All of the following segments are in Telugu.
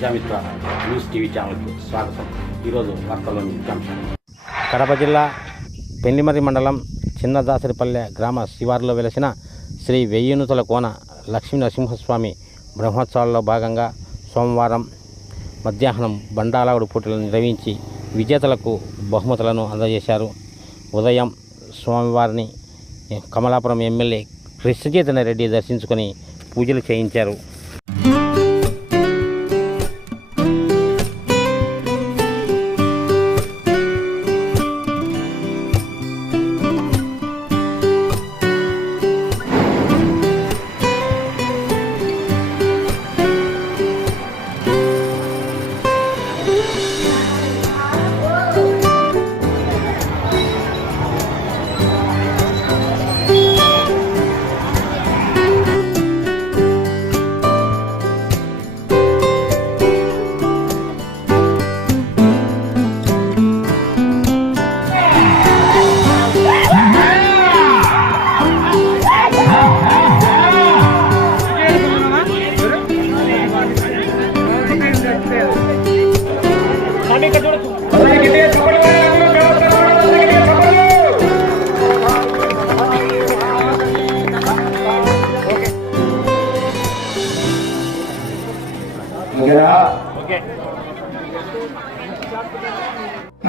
ప్రజామిత్ర న్యూస్ టీవీ ఛానల్కి స్వాగతం. ఈరోజు వార్తల్లోని ముఖ్యాంశాలు కడప జిల్లా పెళ్ళిమరి మండలం చిన్నదాసరిపల్లె గ్రామ శివారులో వెలసిన శ్రీ వెయ్యినుతుల కోన లక్ష్మీ నరసింహస్వామి బ్రహ్మోత్సవాల్లో భాగంగా సోమవారం మధ్యాహ్నం బండాలావుడు పోటీలను నిర్వహించి విజేతలకు బహుమతులను అందజేశారు. ఉదయం స్వామివారిని కమలాపురం ఎమ్మెల్యే కృష్ణచేతన రెడ్డి దర్శించుకొని పూజలు చేయించారు.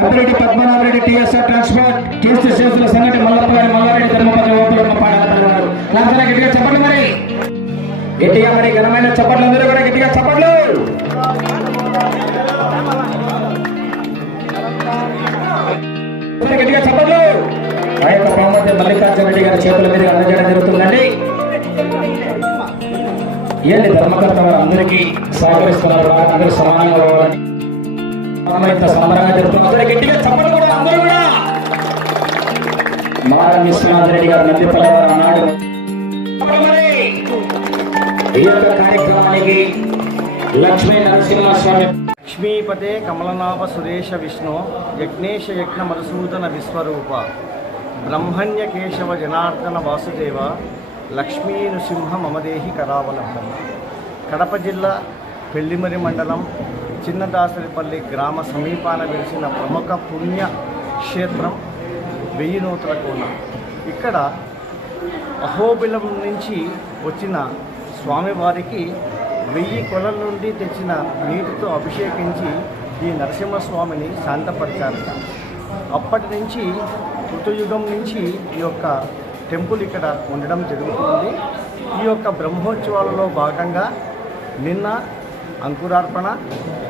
Madhu Reddy Padmanabha Reddy TSR transport case చేస్తున్న సంగతి మల్లప్ప గారి మల్లారెడ్డి ధర్మపతి అందరూ గట్టిగా చెప్పండి మరి. గట్టిగా మరి ఘనమైన చప్పట్లు. అందరూ కూడా గట్టిగా చప్పట్లు. గట్టిగా చప్పట్లు. ఆ యొక్క బహుమతి మల్లికార్జున రెడ్డి గారి చేతుల మీద అందజేయడం జరుగుతుందండి. ఏంటి ధర్మకర్త అందరికీ సహకరిస్తున్నారు. అందరూ సమానంగా రావాలని ఇంత సంబరంగా గట్టిగా చప్పట్లు కూడా అందరూ కూడా. మార విశ్వనాథ రెడ్డి గారు అన్నాడు. ఈ యొక్క కార్యక్రమానికి లక్ష్మీ నరసింహస్వామి. లక్ష్మీపతే కమలనాభ సురేష విష్ణు యజ్ఞేశ యజ్ఞ మధుసూదన విశ్వరూప బ్రహ్మణ్య కేశవ జనార్దన వాసుదేవ లక్ష్మీ నృసింహ మమదేహి కరావలంబం కడప జిల్లా పెళ్ళిమరి మండలం చిన్నదాసరిపల్లి గ్రామ సమీపాన వెలిసిన ప్రముఖ పుణ్య క్షేత్రం వెయ్యి నూతల కోన. ఇక్కడ అహోబిలం నుంచి వచ్చిన స్వామివారికి వెయ్యి కొలల నుండి తెచ్చిన నీటితో అభిషేకించి ఈ నరసింహస్వామిని శాంతపరిచారట. అప్పటి నుంచి కృతయుగం నుంచి ఈ యొక్క టెంపుల్ ఇక్కడ ఉండడం జరుగుతుంది. ఈ యొక్క బ్రహ్మోత్సవాలలో భాగంగా నిన్న అంకురార్పణ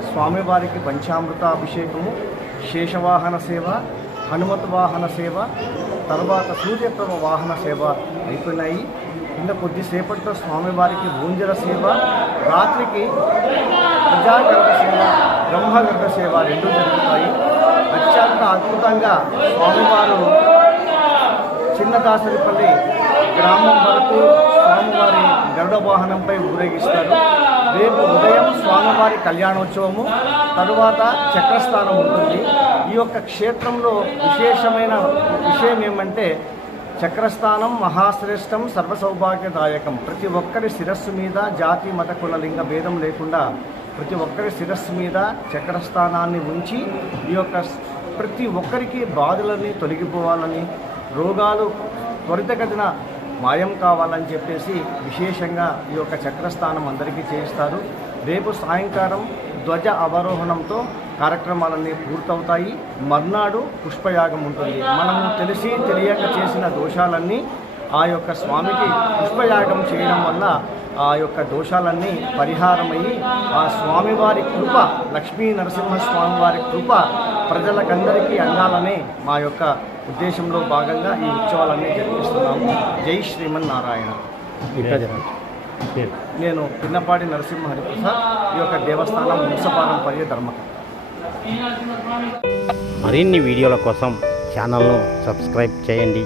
స్వామివారికి పంచామృత అభిషేకము శేషవాహన సేవ హనుమత్ వాహన సేవ తర్వాత సూర్యప్రభ వాహన సేవ అయిపోయినాయి. ఇంకా కొద్దిసేపట్లో స్వామివారికి భూంజర సేవ రాత్రికి ప్రజాగర్భ సేవ బ్రహ్మగర్భ సేవ రెండు జరుగుతాయి. అత్యంత అద్భుతంగా స్వామివారు చిన్నదాసరిపల్లి గ్రామం వరకు స్వామివారి గరుడ వాహనంపై ఊరేగిస్తారు. రేపు ఉదయం స్వామివారి కళ్యాణోత్సవము తరువాత చక్రస్థానం ఉంటుంది. ఈ యొక్క క్షేత్రంలో విశేషమైన విషయం ఏమంటే చక్రస్థానం మహాశ్రేష్టం సర్వసౌభాగ్యదాయకం. ప్రతి ఒక్కరి శిరస్సు మీద జాతి మత కుల లింగ భేదం లేకుండా ప్రతి ఒక్కరి శిరస్సు మీద చక్రస్థానాన్ని ఉంచి ఈ యొక్క ప్రతి ఒక్కరికి బాధలన్నీ తొలగిపోవాలని రోగాలు త్వరితగతిన మాయం కావాలని చెప్పేసి విశేషంగా ఈ యొక్క చక్రస్థానం అందరికీ చేయిస్తారు. రేపు సాయంకాలం ధ్వజ అవరోహణంతో కార్యక్రమాలన్నీ పూర్తవుతాయి. మర్నాడు పుష్పయాగం ఉంటుంది. మనం తెలిసి తెలియక చేసిన దోషాలన్నీ ఆ యొక్క స్వామికి పుష్పయాగం చేయడం వల్ల ఆ యొక్క దోషాలన్నీ పరిహారమయ్యి ఆ స్వామివారి కృప లక్ష్మీ నరసింహ స్వామివారి కృప ప్రజలకందరికీ అందాలనే మా యొక్క ఉద్దేశంలో భాగంగా ఈ ఉత్సవాలన్నీ జరిపిస్తున్నాము. జై శ్రీమన్నారాయణ. నేను పిన్నపాటి నరసింహ హరిప్రసాద్ ఈ యొక్క దేవస్థానం వంశపారంపర్య ధర్మకర్త. మరిన్ని వీడియోల కోసం ఛానల్ను సబ్స్క్రైబ్ చేయండి.